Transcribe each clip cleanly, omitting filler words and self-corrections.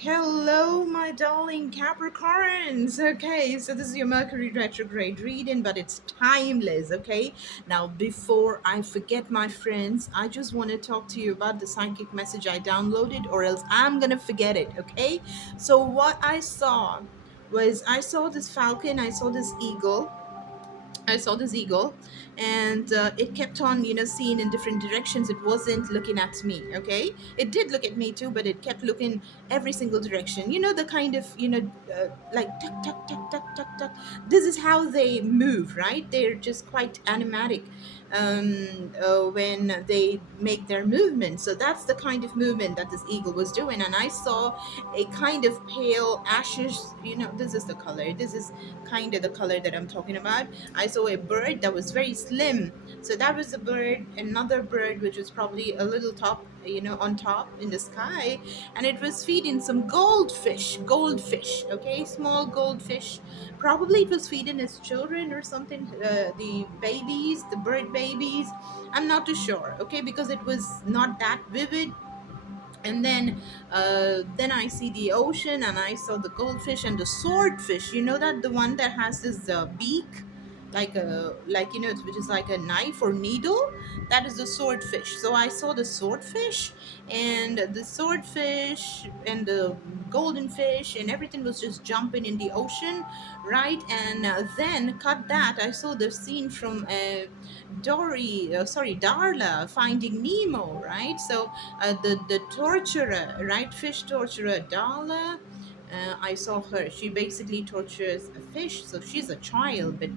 Hello, my darling Capricorns. Okay, so this is your Mercury retrograde reading, but it's timeless. Okay, now before I forget, my friends, I just want to talk to you about the psychic message I downloaded, or else I'm gonna forget it. Okay, so what I saw was I saw this falcon, I saw this eagle, and it kept on, seeing in different directions. It wasn't looking at me, okay? It did look at me too, but it kept looking every single direction. You know, the kind of, like tuck, tuck, tuck, tuck, tuck, tuck. This is how they move, right? They're just quite animatic when they make their movement. So that's the kind of movement that this eagle was doing. And I saw a kind of pale ashes, this is the color. This is kind of the color that I'm talking about. I saw a bird that was very slim. So that was a bird, another bird which was probably a little top, on top in the sky, and it was feeding some goldfish, okay, small goldfish. Probably it was feeding its children or something, the babies, the bird babies. I'm not too sure, okay, because it was not that vivid. And then I see the ocean, and I saw the goldfish and the swordfish. You know, that the one that has this beak, like which is like a knife or needle. That is the swordfish. So I saw the swordfish, and the golden fish, and everything was just jumping in the ocean, right? And then cut that, I saw the scene from Darla Finding Nemo, right? So the torturer, right? Fish torturer, Darla. I saw her. She basically tortures a fish. So she's a child, but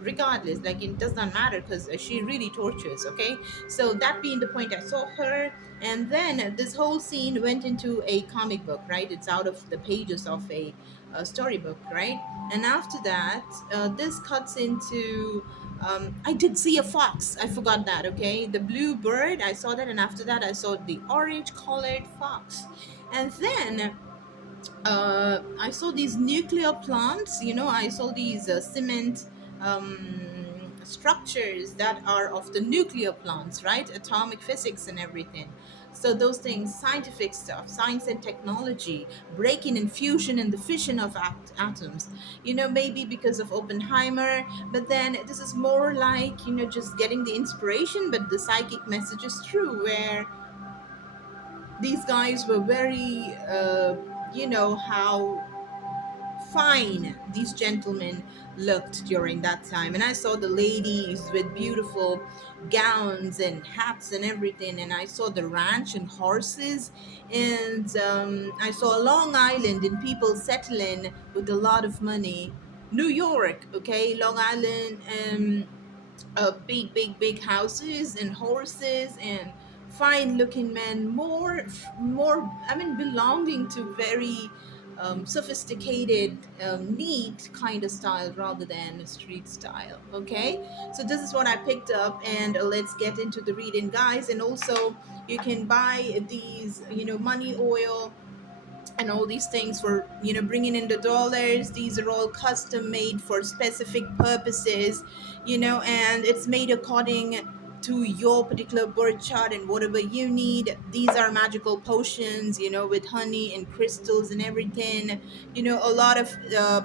regardless, like, it does not matter because she really tortures. Okay. So that being the point, I saw her, and then this whole scene went into a comic book, right? It's out of the pages of a storybook, right? And after that, this cuts into I did see a fox. I forgot that. Okay, the blue bird. I saw that, and after that, I saw the orange-colored fox, and then I saw these nuclear plants. I saw these cement structures that are of the nuclear plants, right? Atomic physics and everything. So those things, scientific stuff, science and technology, breaking and fusion and the fission of atoms. Maybe because of Oppenheimer, but then this is more like, just getting the inspiration, but the psychic message is true, where these guys were very, how fine these gentlemen looked during that time. And I saw the ladies with beautiful gowns and hats and everything, and I saw the ranch and horses, and I saw Long Island and people settling with a lot of money. New York, okay, Long Island, big houses and horses and fine looking men, more, I mean, belonging to very sophisticated, neat kind of style rather than street style. Okay, so this is what I picked up, and let's get into the reading, guys. And also, you can buy these, money oil and all these things for, bringing in the dollars. These are all custom made for specific purposes, and it's made according to your particular birth chart and whatever you need. These are magical potions, with honey and crystals and everything. A lot of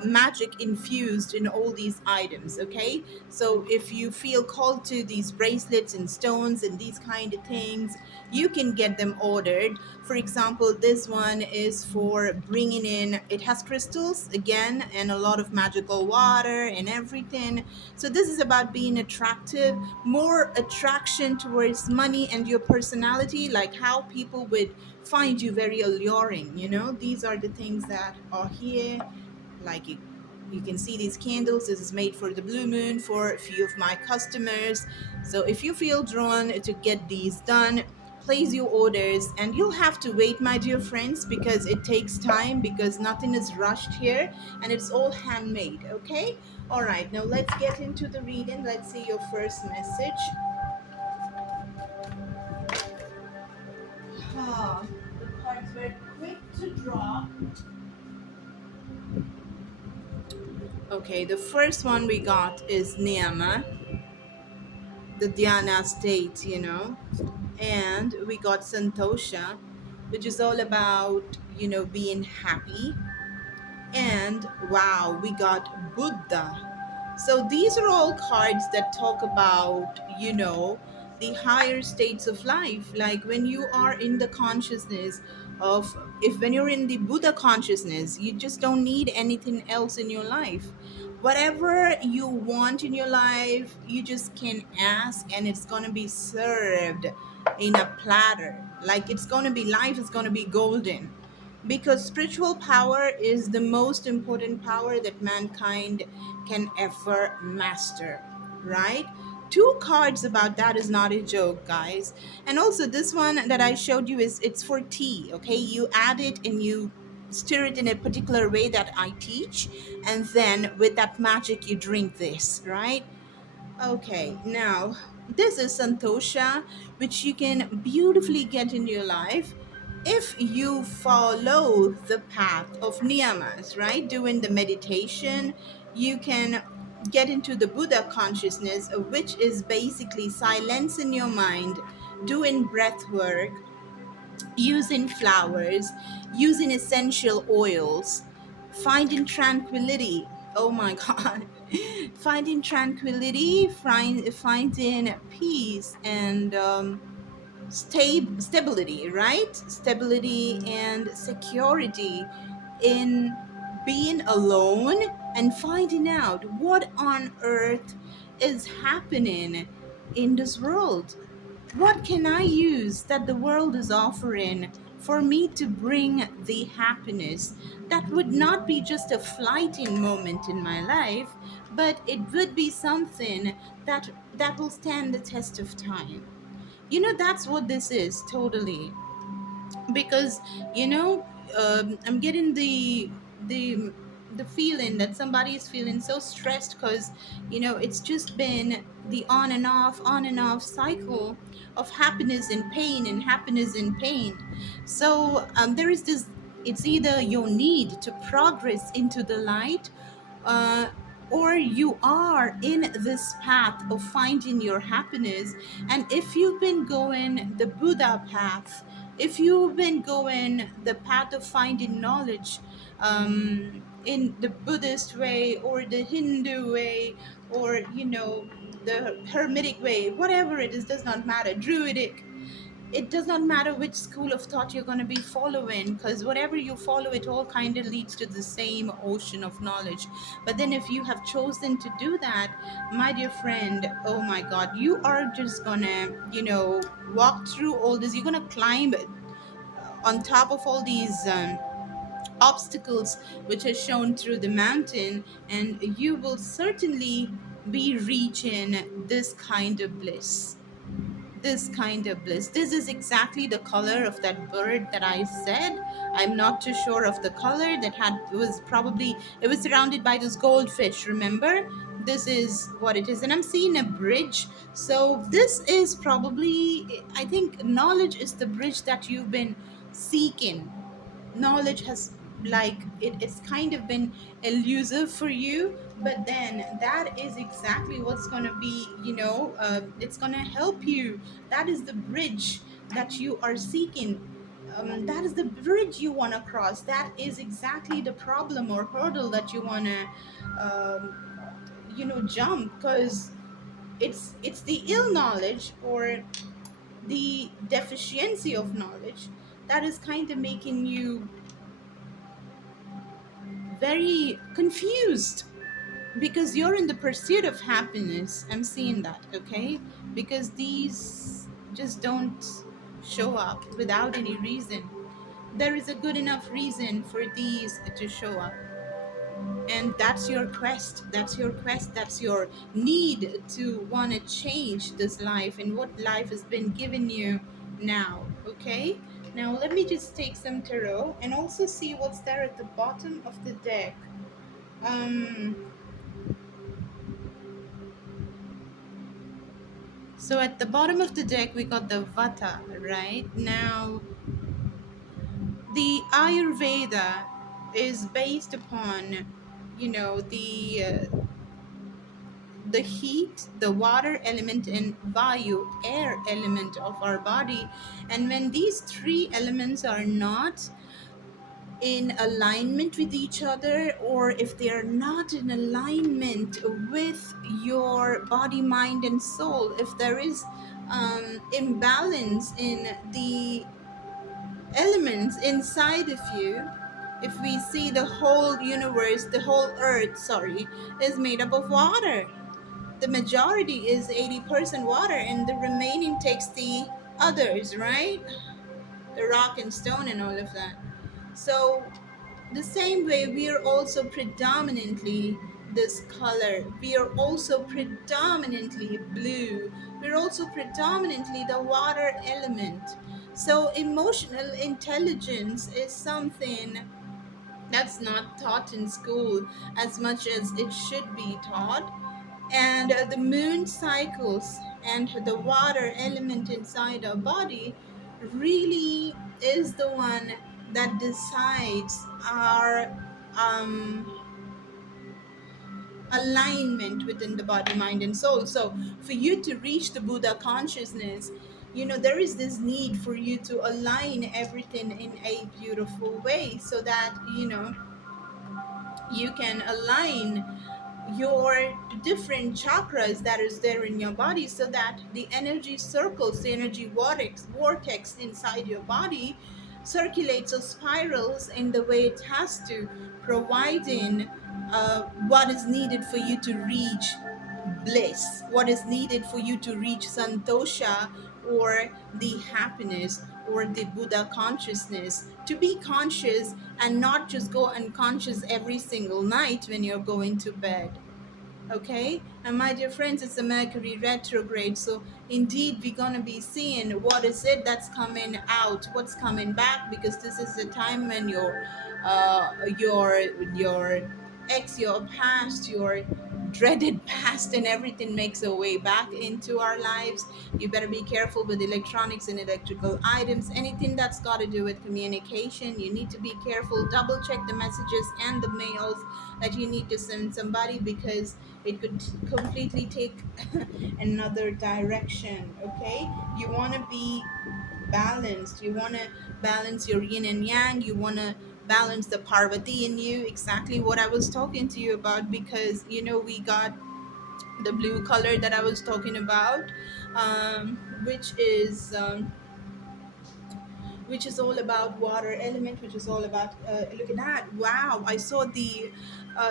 magic infused in all these items. Okay, so if you feel called to these bracelets and stones and these kind of things, you can get them ordered. For example, this one is for bringing in, it has crystals again and a lot of magical water and everything. So this is about being attractive, more attraction towards money and your personality, like how people would find you very alluring. These are the things that are here. Like, you can see these candles. This is made for the blue moon for a few of my customers. So if you feel drawn to get these done, place your orders, and you'll have to wait, my dear friends, because it takes time, because nothing is rushed here, and it's all handmade. Okay, all right, now let's get into the reading. Let's see your first message. The cards were quick to draw. Okay, the first one we got is Niyama, the Dhyana state, and we got Santosha, which is all about, being happy. And wow, we got Buddha. So these are all cards that talk about, the higher states of life. Like when you are in the consciousness of, if when you're in the Buddha consciousness, you just don't need anything else in your life. Whatever you want in your life, you just can ask and it's going to be served in a platter. Like it's going to be, life is going to be golden, because spiritual power is the most important power that mankind can ever master, right? Two cards about that is not a joke, guys. And also this one that I showed you, is it's for tea. Okay, you add it and you stir it in a particular way that I teach, and then with that magic you drink this, right? Okay, now this is Santosha, which you can beautifully get in your life if you follow the path of niyamas, right? Doing the meditation, you can get into the Buddha consciousness, which is basically silencing your mind, doing breath work, using flowers, using essential oils, finding tranquility. Oh my God. Finding tranquility, finding peace and stability, right? Stability and security in being alone and finding out what on earth is happening in this world. What can I use that the world is offering for me to bring the happiness that would not be just a fleeting moment in my life, but it would be something that will stand the test of time. That's what this is totally. Because I'm getting the the feeling that somebody is feeling so stressed, because it's just been the on and off cycle of happiness and pain and happiness and pain. So there is this, it's either your need to progress into the light, uh, or you are in this path of finding your happiness. And if you've been going the Buddha path, if you've been going the path of finding knowledge, in the Buddhist way or the Hindu way, or the Hermetic way, whatever it is, does not matter, Druidic, it does not matter which school of thought you're going to be following, because whatever you follow, it all kind of leads to the same ocean of knowledge. But then if you have chosen to do that, my dear friend, oh my God, you are just gonna walk through all this, you're gonna climb on top of all these obstacles which are shown through the mountain, and you will certainly be reaching this kind of bliss. This kind of bliss. This is exactly the color of that bird that I said. I'm not too sure of the color that had, was probably, it was surrounded by those goldfish, remember? This is what it is. And I'm seeing a bridge. So this is probably, I think knowledge is the bridge that you've been seeking. Knowledge has, like, it's kind of been elusive for you, but then that is exactly what's going to be, it's going to help you. That is the bridge that you are seeking. That is the bridge you want to cross. That is exactly the problem or hurdle that you want to jump, because it's the ill knowledge or the deficiency of knowledge that is kind of making you very confused, because you're in the pursuit of happiness. I'm seeing that, okay? Because these just don't show up without any reason. There is a good enough reason for these to show up. And that's your quest. That's your quest. That's your need to want to change this life and what life has been given you now, okay? Now, let me just take some tarot and also see what's there at the bottom of the deck. Um, so at the bottom of the deck, we got the Vata, right? Now, the Ayurveda is based upon, the heat, the water element, and vayu, air element of our body. And when these three elements are not in alignment with each other, or if they are not in alignment with your body, mind, and soul, if there is imbalance in the elements inside of you, if we see the whole universe, the whole earth, sorry, is made up of water. The majority is 80% water, and the remaining takes the others, right? The rock and stone and all of that. So the same way, we are also predominantly this color. We are also predominantly blue. We're also predominantly the water element. So emotional intelligence is something that's not taught in school as much as it should be taught. And the moon cycles and the water element inside our body really is the one that decides our um, alignment within the body, mind, and soul. So for you to reach the Buddha consciousness, there is this need for you to align everything in a beautiful way, so that you can align your different chakras that is there in your body, so that the energy circles, the energy vortex inside your body circulates or spirals in the way it has to, providing what is needed for you to reach bliss, what is needed for you to reach santosha, or the happiness, or the Buddha consciousness, to be conscious and not just go unconscious every single night when you're going to bed. Okay, and my dear friends, it's a Mercury retrograde, so indeed we're gonna be seeing what is it that's coming out, what's coming back, because this is the time when your ex, your past, your dreaded past, and everything makes a way back into our lives. You better be careful with electronics and electrical items, anything that's got to do with communication. You need to be careful, double check the messages and the mails that you need to send somebody, because it could completely take another direction. Okay, you want to be balanced, you want to balance your yin and yang, you want to balance the Parvati in you, exactly what I was talking to you about, because we got the blue color that I was talking about, um, which is all about water element, which is all about look at that, wow, I saw the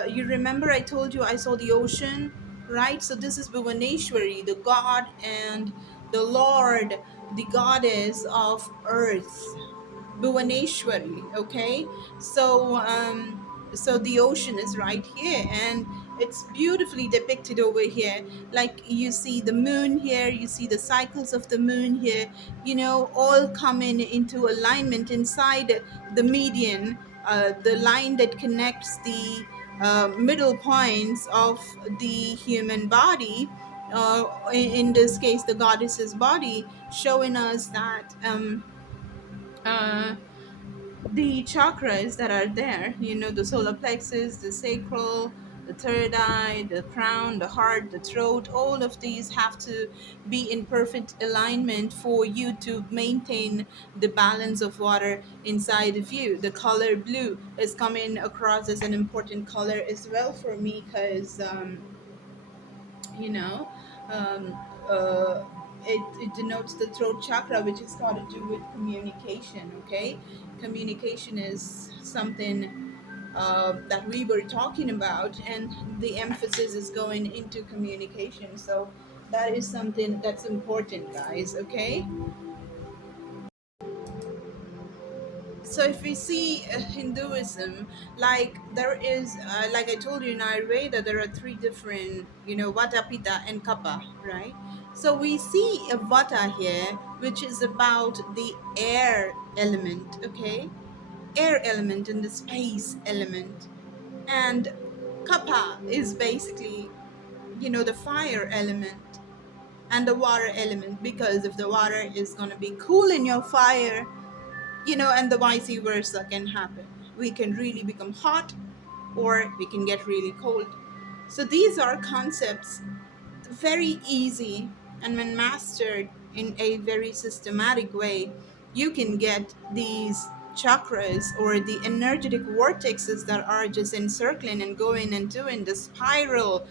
you remember I told you I saw the ocean, right? So this is Bhuvaneshwari, the god and the lord, the goddess of earth, Bhuvaneshwari. Okay, so the ocean is right here, and it's beautifully depicted over here. Like, you see the moon here, you see the cycles of the moon here, all coming into alignment inside the median, the line that connects the middle points of the human body. In this case, the goddess's body, showing us that. Uh, the chakras that are there, the solar plexus, the sacral, the third eye, the crown, the heart, the throat, all of these have to be in perfect alignment for you to maintain the balance of water inside of you. The color blue is coming across as an important color as well for me, because you know um, uh, it denotes the throat chakra, which is got to do with communication. Okay, communication is something that we were talking about, and the emphasis is going into communication. So that is something that's important, guys. Okay, so if we see Hinduism, like there is, like I told you in Ayurveda, there are three different, Vata, Pitta, and Kapha, right? So we see a Vata here, which is about the air element, okay? Air element and the space element. And Kapha is basically, the fire element and the water element, because if the water is going to be cool in your fire, and the vice versa can happen. We can really become hot, or we can get really cold. So these are concepts very easy, and when mastered in a very systematic way, you can get these chakras or the energetic vortexes that are just encircling and going and doing the spiral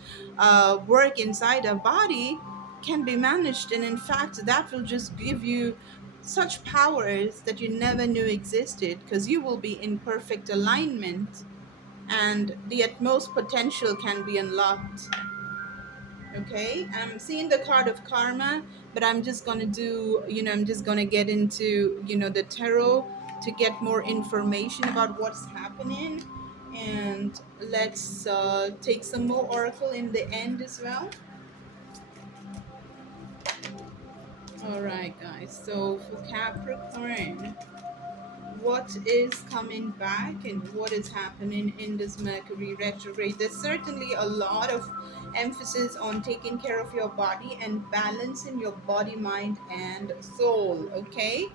work inside our body can be managed. And in fact, that will just give you such powers that you never knew existed, because you will be in perfect alignment and the utmost potential can be unlocked. Okay, I'm seeing the card of karma, but I'm just gonna do, I'm just gonna get into, the tarot to get more information about what's happening. And let's take some more oracle in the end as well. All right, guys. So for Capricorn, what is coming back and what is happening in this Mercury retrograde? There's certainly a lot of emphasis on taking care of your body and balancing your body, mind, and soul. Okay,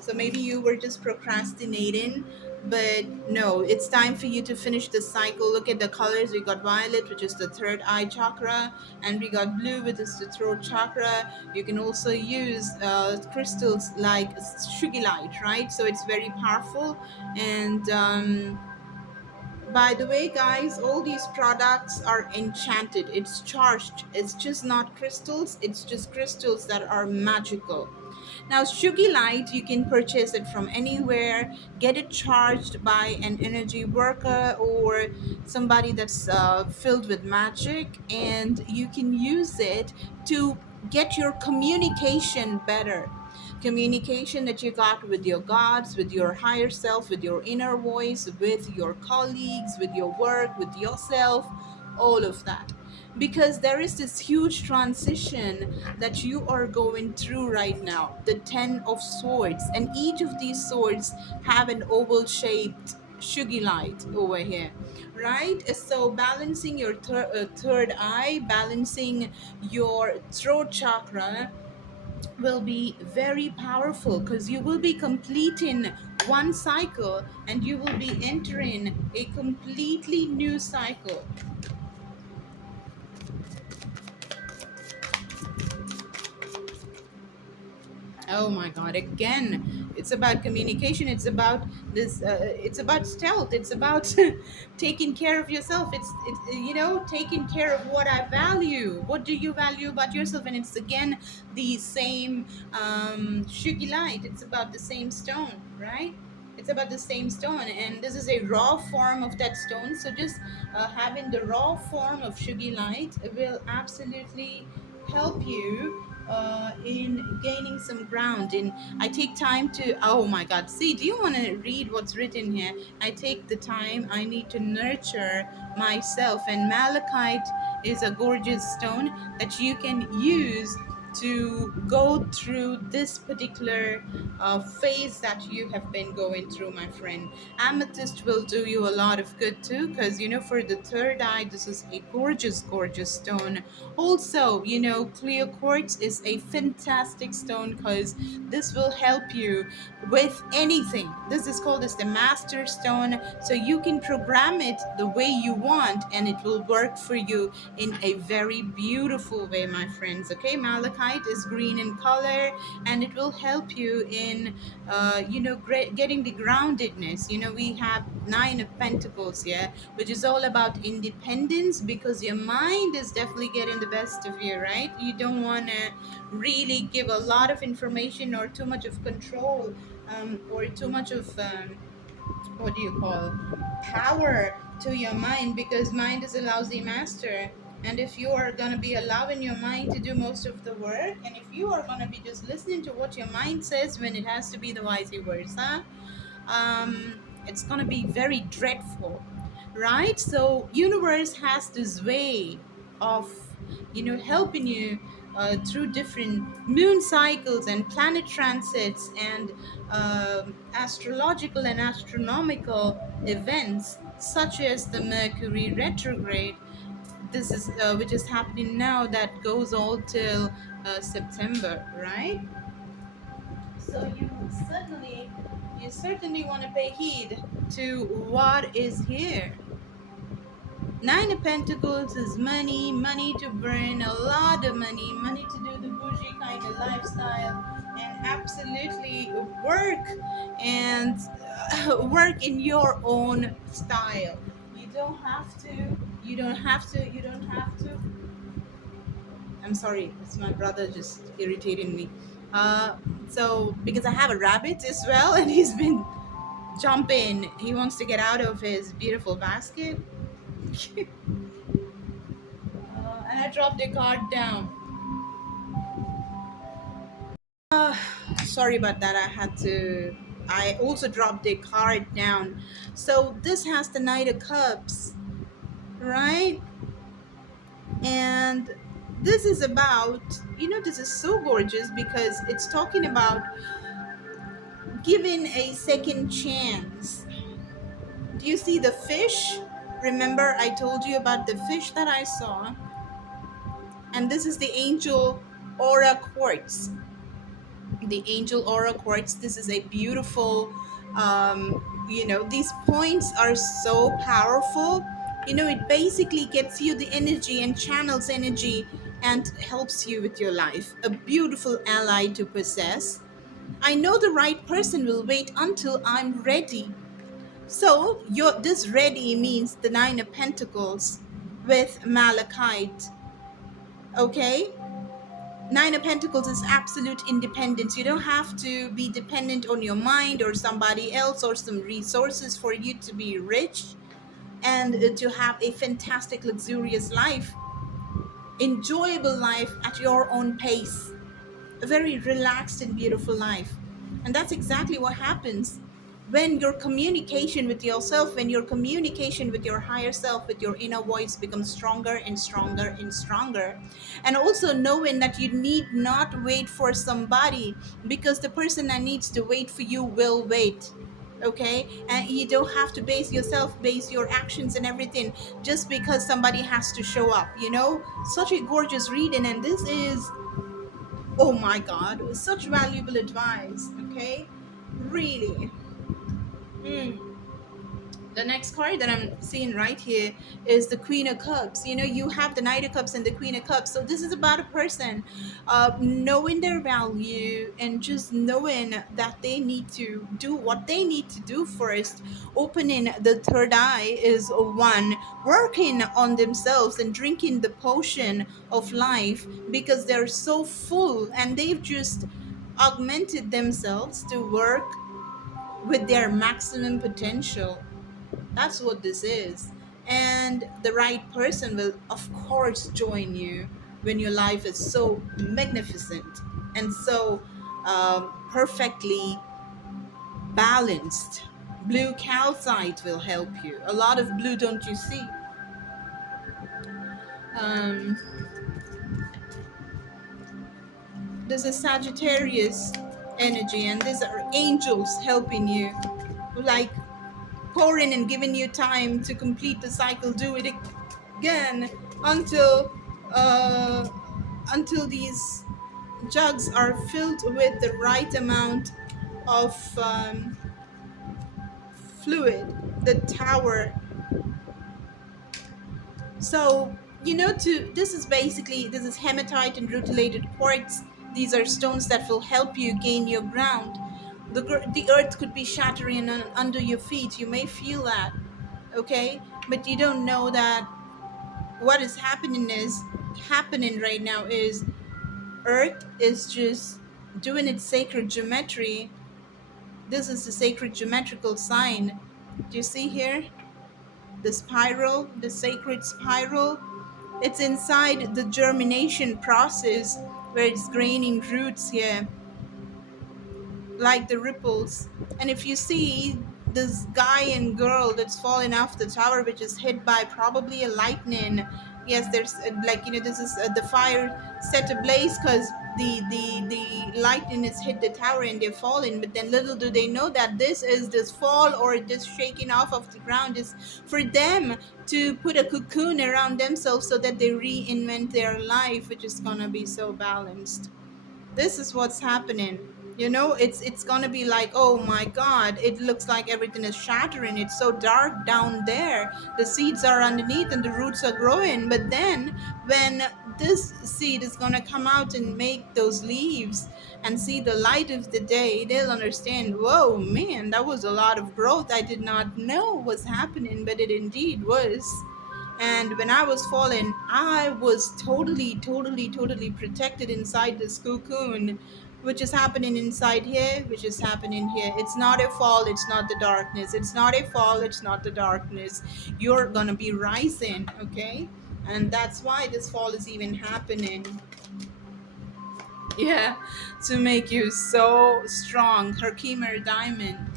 so maybe you were just procrastinating, but no, it's time for you to finish the cycle. Look at the colors. We got violet, which is the third eye chakra, and we got blue, which is the throat chakra. You can also use crystals like sugilite, right? So it's very powerful. And by the way, guys, all these products are enchanted. It's charged. It's just not crystals. It's just crystals that are magical. Now, Sugilite, you can purchase it from anywhere, get it charged by an energy worker or somebody that's filled with magic, and you can use it to get your communication better. Communication that you got with your gods, with your higher self, with your inner voice, with your colleagues, with your work, with yourself, all of that. Because there is this huge transition that you are going through right now, the 10 of swords, and each of these swords have an oval shaped sugilite over here, right? So balancing your third eye, balancing your throat chakra will be very powerful, because you will be completing one cycle and you will be entering a completely new cycle. Oh my God! Again, it's about communication. It's about this. It's about stealth. It's about taking care of yourself. It's taking care of what I value. What do you value about yourself? And it's again the same Shugi light. It's about the same stone, right? It's about the same stone, and this is a raw form of that stone. So just having the raw form of Shugi light will absolutely help you in gaining some ground. And I take time to, oh my God, see, do you want to read what's written here? I take the time, I need to nurture myself. And malachite is a gorgeous stone that you can use to go through this particular phase that you have been going through, my friend. Amethyst will do you a lot of good too, because for the third eye, this is a gorgeous, gorgeous stone. Also, clear quartz is a fantastic stone, because this will help you with anything. This is called as the master stone, so you can program it the way you want and it will work for you in a very beautiful way, my friends. Okay, malachite is green in color and it will help you in getting the groundedness. We have nine of pentacles here, which is all about independence, because your mind is definitely getting the best of you, right? You don't want to really give a lot of information or too much of control, or too much of what do you call, power to your mind, because mind is a lousy master. And if you are going to be allowing your mind to do most of the work, and if you are going to be just listening to what your mind says when it has to be the vice versa, it's going to be very dreadful, right? So universe has this way of helping you through different moon cycles and planet transits and astrological and astronomical events, such as the Mercury retrograde. This is which is happening now, that goes all till September, right? So you certainly want to pay heed to what is here. Nine of Pentacles is money, money to burn, a lot of money, money to do the bougie kind of lifestyle, and absolutely work and work in your own style. You don't have to, you don't have to, you don't have to. I'm sorry, it's my brother just irritating me. Uh, so, because I have a rabbit as well, and he's been jumping, he wants to get out of his beautiful basket. And I dropped the card down. Uh, Sorry about that. I also dropped the card down. So this has the Knight of Cups, right? And this is about, this is so gorgeous because it's talking about giving a second chance. Do you see the fish? Remember, I told you about the fish that I saw? And this is the Angel Aura Quartz. The Angel Aura Quartz. This is a beautiful, these points are so powerful. It basically gets you the energy and channels energy and helps you with your life. A beautiful ally to possess. I know the right person will wait until I'm ready. So this ready means the Nine of Pentacles with Malachite. Okay? Nine of Pentacles is absolute independence. You don't have to be dependent on your mind or somebody else or some resources for you to be rich and to have a fantastic, luxurious life, enjoyable life at your own pace, a very relaxed and beautiful life. And that's exactly what happens when your communication with yourself, when your communication with your higher self, with your inner voice becomes stronger and stronger and stronger. And also knowing that you need not wait for somebody, because the person that needs to wait for you will wait. Okay, and you don't have to base your actions and everything just because somebody has to show up. Such a gorgeous reading, and this is, oh my god, it was such valuable advice. Okay, really. Hmm. The next card that I'm seeing right here is the Queen of Cups. You have the Knight of Cups and the Queen of Cups. So this is about a person knowing their value and just knowing that they need to do what they need to do first. Opening the third eye is one, working on themselves and drinking the potion of life because they're so full and they've just augmented themselves to work with their maximum potential. That's what this is. And the right person will, of course, join you when your life is so magnificent and so perfectly balanced. Blue calcite will help you. A lot of blue, don't you see? Um, there's a Sagittarius energy, and these are angels helping you, like pouring and giving you time to complete the cycle. Do it again until uh, until these jugs are filled with the right amount of fluid. The tower. So to this is hematite and rutilated quartz. These are stones that will help you gain your ground. The earth could be shattering under your feet. You may feel that, okay, but you don't know that what is happening right now is earth is just doing its sacred geometry. This is the sacred geometrical sign. Do you see here the spiral, the sacred spiral? It's inside the germination process where it's graining roots here, like the ripples. And if you see this guy and girl that's falling off the tower, which is hit by probably a lightning. Yes, there's this is the fire set ablaze because the lightning has hit the tower and they're falling. But then little do they know that this fall or this shaking off of the ground is for them to put a cocoon around themselves so that they reinvent their life, which is gonna be so balanced. This is what's happening. You know, it's gonna be like, oh my god, it looks like everything is shattering, it's so dark down there, the seeds are underneath and the roots are growing. But then when this seed is gonna come out and make those leaves and see the light of the day, they'll understand, whoa man, that was a lot of growth I did not know was happening, but it indeed was. And when I was falling, I was totally protected inside this cocoon, which is happening inside here, which is happening here. It's not a fall, it's not the darkness. It's not a fall, it's not the darkness. You're gonna be rising, okay? And that's why this fall is even happening. Yeah, to make you so strong. Herkimer diamond.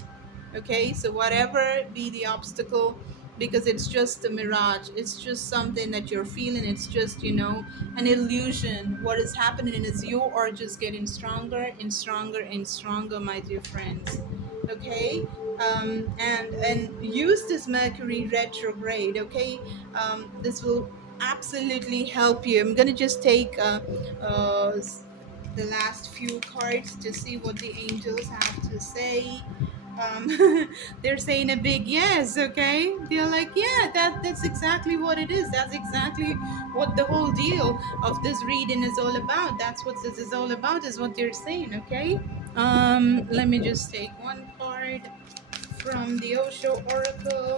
Okay, so whatever be the obstacle, because it's just a mirage, it's just something that you're feeling, it's just, you know, an illusion. What is happening is you are just getting stronger and stronger and stronger, my dear friends. Okay, and use this Mercury retrograde. Okay, this will absolutely help you. I'm gonna just take uh, the last few cards to see what the angels have to say. They're saying a big yes. Okay, they're like, yeah, that's exactly what it is. That's exactly what the whole deal of this reading is all about. That's what this is all about, is what they're saying. Okay, let me just take one card from the Osho Oracle.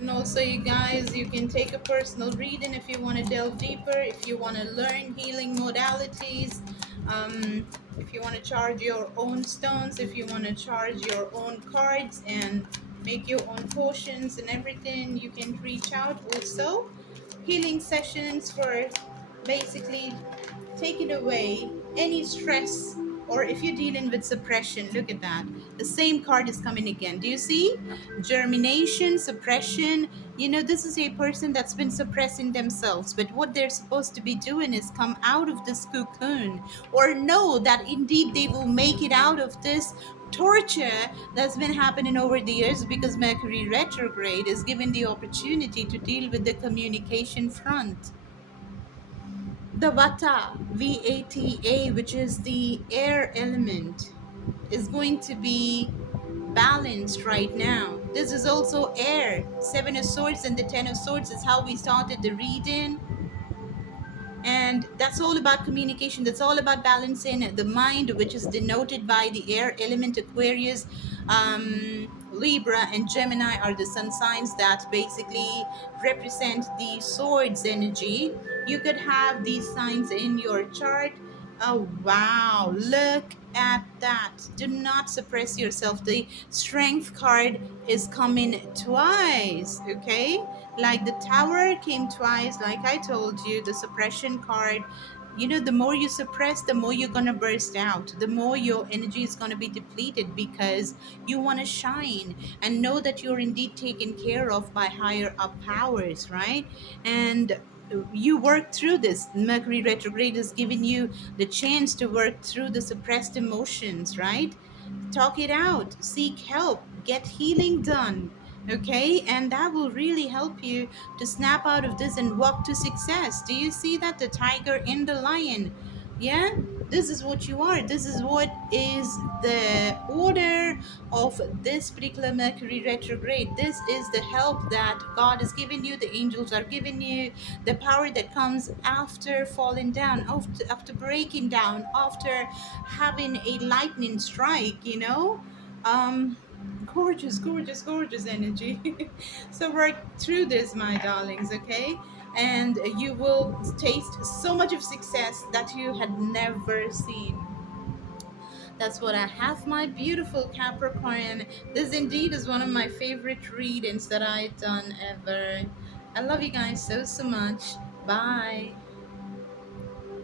And also, you guys, you can take a personal reading if you want to delve deeper, if you want to learn healing modalities, if you want to charge your own stones, if you want to charge your own cards and make your own potions and everything, you can reach out. Also, healing sessions for basically taking away any stress, or if you're dealing with suppression. Look at that, the same card is coming again. Do you see? Germination, suppression. You know, this is a person that's been suppressing themselves, but what they're supposed to be doing is come out of this cocoon, or know that indeed they will make it out of this torture that's been happening over the years, because Mercury retrograde is given the opportunity to deal with the communication front. The Vata, VATA, which is the air element, is going to be balanced right now. This is also air. Seven of Swords and the Ten of Swords is how we started the reading. And that's all about communication. That's all about balancing the mind, which is denoted by the air element. Aquarius, Libra, and Gemini are the sun signs that basically represent the swords energy. You could have these signs in your chart. Oh wow, look at that. Do not suppress yourself. The strength card is coming twice, okay? Like the tower came twice, like I told you, the suppression card. You know, the more you suppress, the more you're gonna burst out, the more your energy is gonna be depleted, because you wanna shine and know that you're indeed taken care of by higher up powers, right? And you work through this. Mercury retrograde is giving you the chance to work through the suppressed emotions, right? Talk it out, seek help, get healing done. Okay, and that will really help you to snap out of this and walk to success. Do you see that? The tiger and the lion. Yeah, this is what you are. This is what is the order of this particular Mercury retrograde. This is the help that God is giving you, the angels are giving you, the power that comes after falling down, after breaking down, after having a lightning strike, you know? Gorgeous energy. So work through this, my darlings, okay? And you will taste so much of success that you had never seen. That's what I have, my beautiful Capricorn. This indeed is one of my favorite readings that I've done ever. I love you guys so much. Bye.